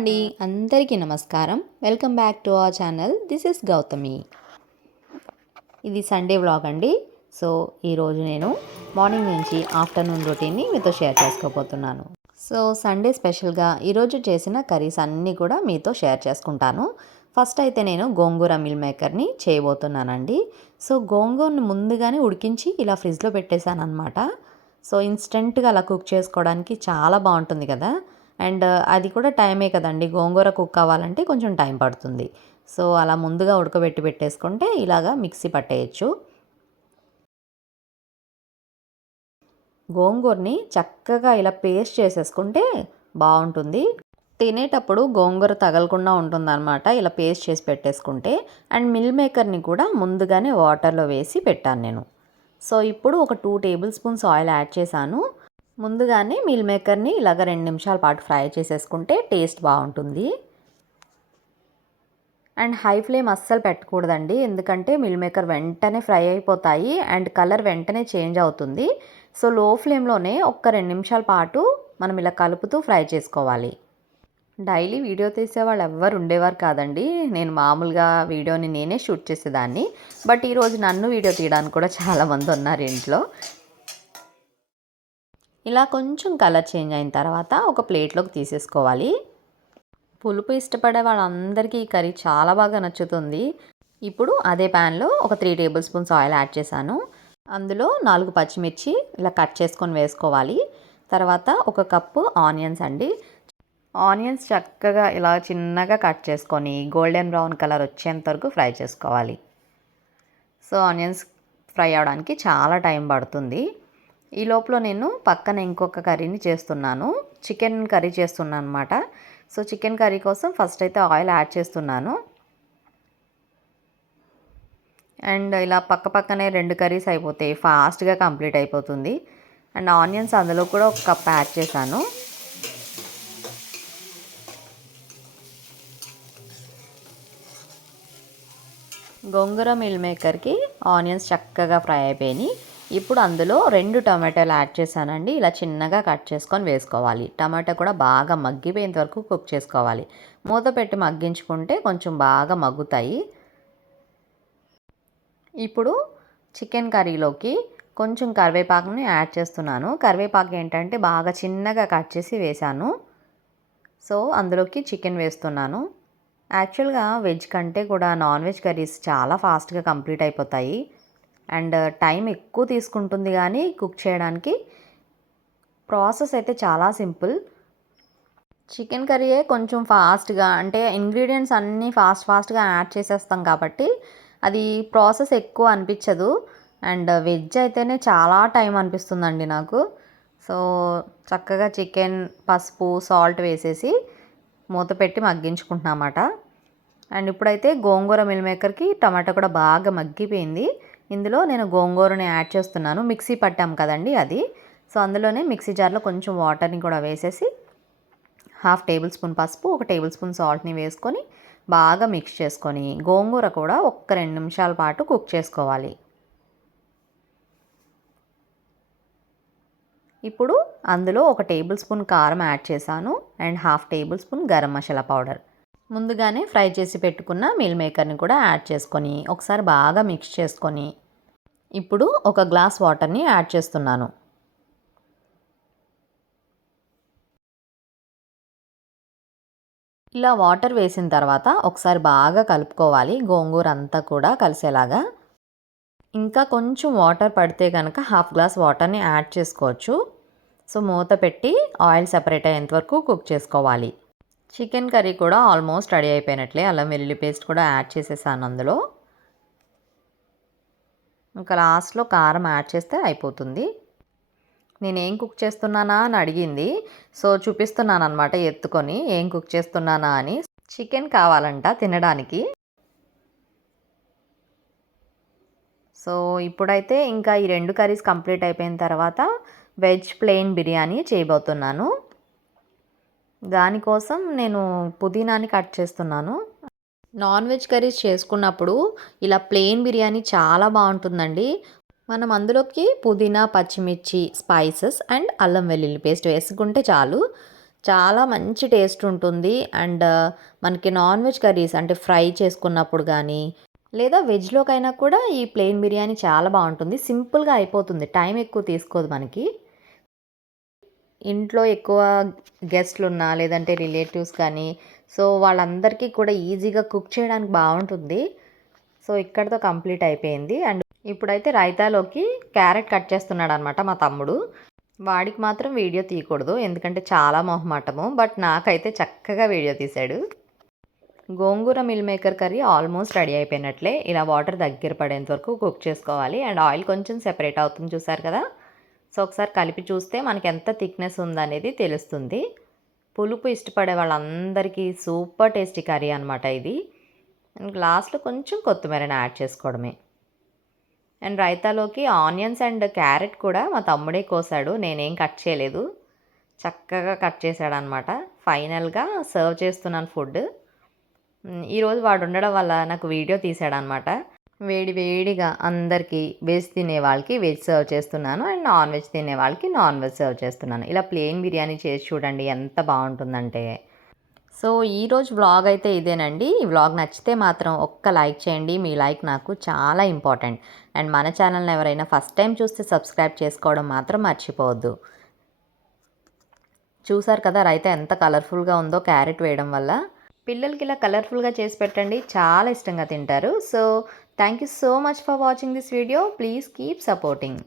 అండి. అందరికీ నమస్కారం. Welcome back to our channel. This is Gautami. ఇది సండే వ్లాగ్ అండి. సో ఈరోజు నేను మార్నింగ్ నుంచి ఆఫ్టర్నూన్ రొటీన్ని మీతో షేర్ చేసుకోబోతున్నాను. సో సండే స్పెషల్గా ఈరోజు చేసిన కర్రీస్ అన్నీ కూడా మీతో షేర్ చేసుకుంటాను. ఫస్ట్ అయితే నేను గోంగూర మిల్ మేకర్ని చేయబోతున్నానండి. సో గోంగూరని ముందుగానే ఉడికించి ఇలా ఫ్రిడ్జ్లో పెట్టేశాను అనమాట సో ఇన్స్టెంట్గా అలా కుక్ చేసుకోవడానికి చాలా బాగుంటుంది కదా. అండ్ uh, అది కూడా టైమే కదండి. గోంగూర కుక్ అవ్వాలంటే కొంచెం టైం పడుతుంది. సో అలా ముందుగా ఉడకబెట్టి పెట్టేసుకుంటే ఇలాగా మిక్సీ పట్టేయచ్చు. గోంగూరని చక్కగా ఇలా పేస్ట్ చేసేసుకుంటే బాగుంటుంది. తినేటప్పుడు గోంగూర తగలకుండా ఉంటుందన్నమాట. ఇలా పేస్ట్ చేసి పెట్టేసుకుంటే అండ్ మిల్ మేకర్ని కూడా ముందుగానే వాటర్లో వేసి పెట్టాను నేను. సో ఇప్పుడు ఒక two table spoons oil add చేశాను. ముందుగానే మీల్ మేకర్ని ఇలాగ రెండు నిమిషాల పాటు ఫ్రై చేసేసుకుంటే టేస్ట్ బాగుంటుంది. అండ్ హై ఫ్లేమ్ అస్సలు పెట్టకూడదండి. ఎందుకంటే మిల్ మేకర్ వెంటనే ఫ్రై అయిపోతాయి అండ్ కలర్ వెంటనే చేంజ్ అవుతుంది. సో లో ఫ్లేమ్లోనే ఒక్క రెండు నిమిషాల పాటు మనం ఇలా కలుపుతూ ఫ్రై చేసుకోవాలి. డైలీ వీడియో తీసే వాళ్ళు ఎవ్వరు ఉండేవారు కాదండి. నేను మామూలుగా వీడియోని నేనే షూట్ చేసేదాన్ని. బట్ ఈరోజు నన్ను వీడియో తీయడానికి కూడా చాలామంది ఉన్నారు ఇంట్లో. ఇలా కొంచెం కలర్ చేంజ్ అయిన తర్వాత ఒక ప్లేట్లోకి తీసేసుకోవాలి. పులుపు ఇష్టపడే వాళ్ళందరికీ ఈ కర్రీ చాలా బాగా నచ్చుతుంది. ఇప్పుడు అదే ప్యాన్లో ఒక three table spoons oil add చేశాను. అందులో నాలుగు పచ్చిమిర్చి ఇలా కట్ చేసుకొని వేసుకోవాలి. తర్వాత ఒక కప్పు ఆనియన్స్ అండి. ఆనియన్స్ చక్కగా ఇలా చిన్నగా కట్ చేసుకొని గోల్డెన్ బ్రౌన్ కలర్ వచ్చేంత వరకు ఫ్రై చేసుకోవాలి. సో ఆనియన్స్ ఫ్రై అవడానికి చాలా టైం పడుతుంది. ఈ లోపల నేను పక్కన ఇంకొక కర్రీని చేస్తున్నాను. చికెన్ కర్రీ చేస్తున్నాను అనమాట సో చికెన్ కర్రీ కోసం ఫస్ట్ అయితే ఆయిల్ యాడ్ చేస్తున్నాను. అండ్ ఇలా పక్క పక్కనే రెండు కర్రీస్ అయిపోతాయి. ఫాస్ట్గా కంప్లీట్ అయిపోతుంది. అండ్ ఆనియన్స్ అందులో కూడా ఒక కప్ యాడ్ చేశాను. గోంగూర మిల్ మేకర్కి ఆనియన్స్ చక్కగా ఫ్రై అయిపోయినాయి. ఇప్పుడు అందులో రెండు టమాటాలు యాడ్ చేశానండి. ఇలా చిన్నగా కట్ చేసుకొని వేసుకోవాలి. టమాటా కూడా బాగా మగ్గిపోయేంత వరకు కుక్ చేసుకోవాలి. మూత పెట్టి మగ్గించుకుంటే కొంచెం బాగా మగ్గుతాయి. ఇప్పుడు చికెన్ కర్రీలోకి కొంచెం కరివేపాకుని యాడ్ చేస్తున్నాను. కరివేపాకు ఏంటంటే బాగా చిన్నగా కట్ చేసి వేశాను. సో అందులోకి చికెన్ వేస్తున్నాను. యాక్చువల్గా వెజ్ కంటే కూడా నాన్ వెజ్ కర్రీస్ చాలా ఫాస్ట్గా కంప్లీట్ అయిపోతాయి. అండ్ టైం ఎక్కువ తీసుకుంటుంది కానీ కుక్ చేయడానికి ప్రాసెస్ అయితే చాలా సింపుల్. చికెన్ కర్రీయే కొంచెం ఫాస్ట్గా అంటే ఇంగ్రీడియంట్స్ అన్నీ ఫాస్ట్ ఫాస్ట్గా యాడ్ చేసేస్తాం కాబట్టి అది ప్రాసెస్ ఎక్కువ అనిపించదు. అండ్ వెజ్ అయితేనే చాలా టైం అనిపిస్తుందండి నాకు. సో చక్కగా చికెన్ పసుపు సాల్ట్ వేసేసి మూత పెట్టి మగ్గించుకుంటున్నమాట అండ్ ఇప్పుడైతే గోంగూర మిల్ మేకర్కి టమాటా కూడా బాగా మగ్గిపోయింది. ఇందులో నేను గోంగూరని యాడ్ చేస్తున్నాను. మిక్సీ పట్టాం కదండి అది. సో అందులోనే మిక్సీ జార్లో కొంచెం వాటర్ని కూడా వేసేసి హాఫ్ టేబుల్ స్పూన్ పసుపు ఒక టేబుల్ స్పూన్ సాల్ట్ని వేసుకొని బాగా మిక్స్ చేసుకొని గోంగూర కూడా ఒక్క రెండు నిమిషాల పాటు కుక్ చేసుకోవాలి. ఇప్పుడు అందులో ఒక టేబుల్ స్పూన్ కారం యాడ్ చేశాను. And half tablespoon garam masala powder. ముందుగానే ఫ్రై చేసి పెట్టుకున్న మీల్ మేకర్ని కూడా యాడ్ చేసుకొని ఒకసారి బాగా మిక్స్ చేసుకొని ఇప్పుడు ఒక గ్లాస్ వాటర్ని యాడ్ చేస్తున్నాను. ఇలా వాటర్ వేసిన తర్వాత ఒకసారి బాగా కలుపుకోవాలి. గోంగూర అంతా కూడా కలిసేలాగా. ఇంకా కొంచెం వాటర్ పడితే కనుక హాఫ్ గ్లాస్ వాటర్ని యాడ్ చేసుకోవచ్చు. సో మూత పెట్టి ఆయిల్ సెపరేట్ అయ్యేంత వరకు కుక్ చేసుకోవాలి. చికెన్ కర్రీ కూడా ఆల్మోస్ట్ రెడీ అయిపోయినట్లే. అల్లం వెల్లుల్లి పేస్ట్ కూడా యాడ్ చేసేసాను అందులో. ఇంకా లాస్ట్లో కారం యాడ్ చేస్తే అయిపోతుంది. నేను ఏం కుక్ చేస్తున్నానా అని అడిగింది. సో చూపిస్తున్నాను అనమాట ఎత్తుకొని ఏం కుక్ చేస్తున్నానా అని. చికెన్ కావాలంట తినడానికి. సో ఇప్పుడైతే ఇంకా ఈ రెండు కర్రీస్ కంప్లీట్ అయిపోయిన తర్వాత వెజ్ ప్లెయిన్ బిర్యానీ చేయబోతున్నాను. దానికోసం నేను పుదీనాని కట్ చేస్తున్నాను. నాన్ వెజ్ కర్రీస్ చేసుకున్నప్పుడు ఇలా ప్లెయిన్ బిర్యానీ చాలా బాగుంటుందండి. మనం అందులోకి పుదీనా పచ్చిమిర్చి స్పైసెస్ అండ్ అల్లం వెల్లుల్లి పేస్ట్ వేసుకుంటే చాలు. చాలా మంచి టేస్ట్ ఉంటుంది. అండ్ మనకి నాన్ వెజ్ కర్రీస్ అంటే ఫ్రై చేసుకున్నప్పుడు కానీ లేదా వెజ్లోకైనా కూడా ఈ ప్లెయిన్ బిర్యానీ చాలా బాగుంటుంది. సింపుల్గా అయిపోతుంది. టైం ఎక్కువ తీసుకోదు మనకి. ఇంట్లో ఎక్కువ గెస్ట్లు ఉన్నా లేదంటే రిలేటివ్స్ కానీ సో వాళ్ళందరికీ కూడా ఈజీగా కుక్ చేయడానికి బాగుంటుంది. సో ఇక్కడితో కంప్లీట్ అయిపోయింది. అండ్ ఇప్పుడైతే రైతాలోకి క్యారెట్ కట్ చేస్తున్నాడు అనమాట మా తమ్ముడు. వాడికి మాత్రం వీడియో తీయకూడదు ఎందుకంటే చాలా మొహమాటము బట్ నాకైతే చక్కగా వీడియో తీశాడు. Gongura meal maker curry almost ready అయిపోయినట్లే. ఇలా వాటర్ దగ్గర పడేంత వరకు కుక్ చేసుకోవాలి. అండ్ ఆయిల్ కొంచెం సెపరేట్ అవుతుంది చూసారు కదా? సో ఒకసారి కలిపి చూస్తే మనకి ఎంత థిక్నెస్ ఉందనేది తెలుస్తుంది. పులుపు ఇష్టపడే వాళ్ళందరికీ సూపర్ టేస్టీ కర్రీ అనమాట ఇది. అండ్ లాస్ట్లో కొంచెం కొత్తిమీరని యాడ్ చేసుకోవడమే. అండ్ రైతాలోకి ఆనియన్స్ అండ్ క్యారెట్ కూడా మా తమ్ముడే కోసాడు నేనేం కట్ చేయలేదు. చక్కగా కట్ చేశాడు అనమాట ఫైనల్గా సర్వ్ చేస్తున్నాను ఫుడ్ ఈరోజు వాడు ఉండడం వల్ల నాకు వీడియో తీసాడనమాట వేడి వేడిగా అందరికీ వెజ్ తినే వాళ్ళకి వెజ్ సర్వ్ చేస్తున్నాను అండ్ నాన్ వెజ్ తినే వాళ్ళకి నాన్ వెజ్ సర్వ్ చేస్తున్నాను. ఇలా ప్లెయిన్ బిర్యానీ చేసి చూడండి ఎంత బాగుంటుందంటే. సో ఈరోజు వ్లాగ్ అయితే ఇదేనండి. ఈ వ్లాగ్ నచ్చితే మాత్రం ఒక్క లైక్ చేయండి. మీ లైక్ నాకు చాలా ఇంపార్టెంట్. అండ్ మన ఛానల్ని ఎవరైనా ఫస్ట్ టైం చూస్తే సబ్స్క్రైబ్ చేసుకోవడం మాత్రం మర్చిపోవద్దు. చూసారు కదా రైత ఎంత కలర్ఫుల్గా ఉందో క్యారెట్ వేయడం వల్ల. పిల్లలకి ఇలా కలర్ఫుల్గా చేసి పెట్టండి. చాలా ఇష్టంగా తింటారు. So Thank you so much for watching this video. Please keep supporting.